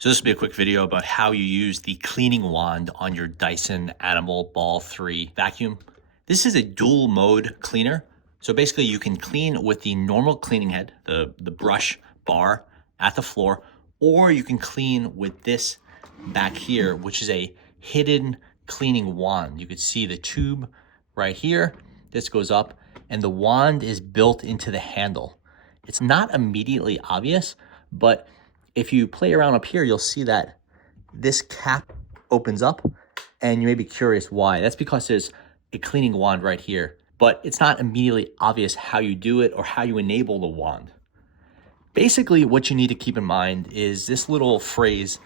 So this will be a quick video about how you use the cleaning wand on your Dyson Animal Ball 3 vacuum. This is a dual mode cleaner. So basically you can clean with the normal cleaning head, the brush bar at the floor, or you can clean with this back here, which is a hidden cleaning wand. You could see the tube right here. This goes up and the wand is built into the handle. It's not immediately obvious, but if you play around up here, you'll see that this cap opens up and you may be curious why. That's because there's a cleaning wand right here, but it's not immediately obvious how you do it or how you enable the wand. Basically, what you need to keep in mind is this little phrase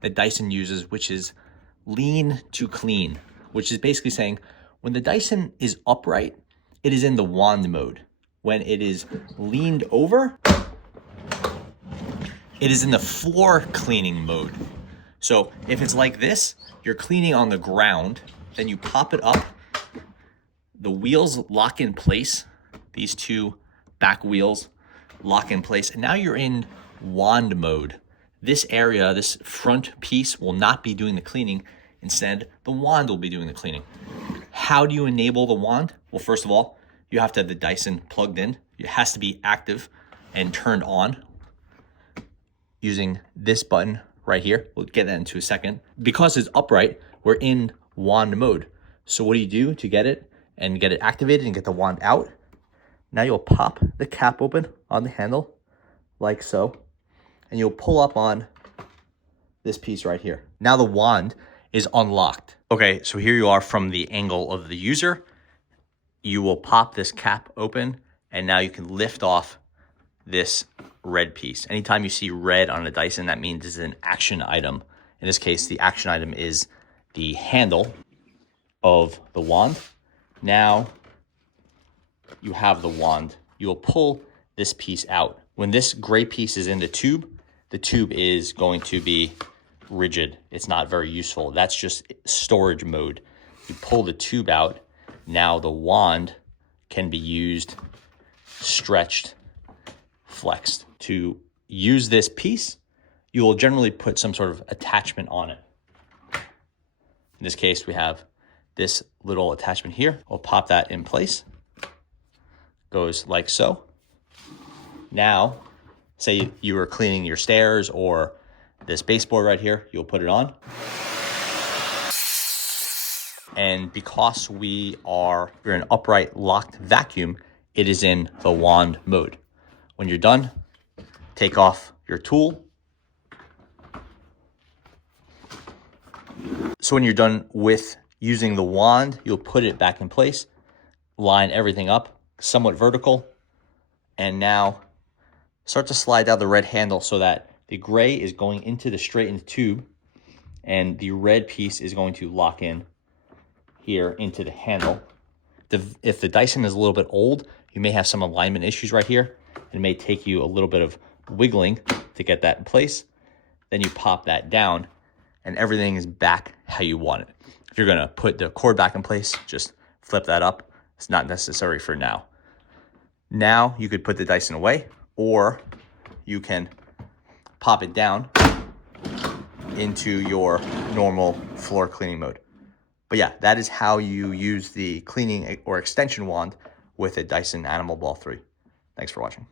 that Dyson uses, which is lean to clean, which is basically saying when the Dyson is upright, it is in the wand mode. When it is leaned over, it is in the floor cleaning mode. So if it's like this, you're cleaning on the ground, then you pop it up, the wheels lock in place, these two back wheels lock in place, and now you're in wand mode. This area, this front piece will not be doing the cleaning. Instead, the wand will be doing the cleaning. How do you enable the wand? Well, first of all, you have to have the Dyson plugged in. It has to be active and turned on using this button right here. We'll get that into a second. Because it's upright, we're in wand mode. So what do you do to get it and get it activated and get the wand out? Now you'll pop the cap open on the handle like so, and you'll pull up on this piece right here. Now the wand is unlocked. Okay, so here you are from the angle of the user. You will pop this cap open and now you can lift off this red piece. Anytime you see red on a Dyson, that means it's an action item. In this case, the action item is the handle of the wand. Now you have the wand. You will pull this piece out. When this gray piece is in the tube is going to be rigid. It's not very useful. That's just storage mode. You pull the tube out. Now the wand can be used, stretched, flexed. To use this piece, you will generally put some sort of attachment on it. In this case, we have this little attachment here. We'll pop that in place. Goes like so. Now, say you were cleaning your stairs or this baseboard right here, you'll put it on. And because we're an upright locked vacuum, it is in the wand mode. When you're done, take off your tool. So when you're done with using the wand, you'll put it back in place, line everything up, somewhat vertical, and now start to slide down the red handle so that the gray is going into the straightened tube and the red piece is going to lock in here into the handle. If the Dyson is a little bit old, you may have some alignment issues right here. It may take you a little bit of wiggling to get that in place. Then you pop that down and everything is back how you want it. If you're gonna put the cord back in place, just flip that up. It's not necessary for now. Now you could put the Dyson away, or you can pop it down into your normal floor cleaning mode. But yeah, that is how you use the cleaning or extension wand with a Dyson Animal Ball 3. Thanks for watching.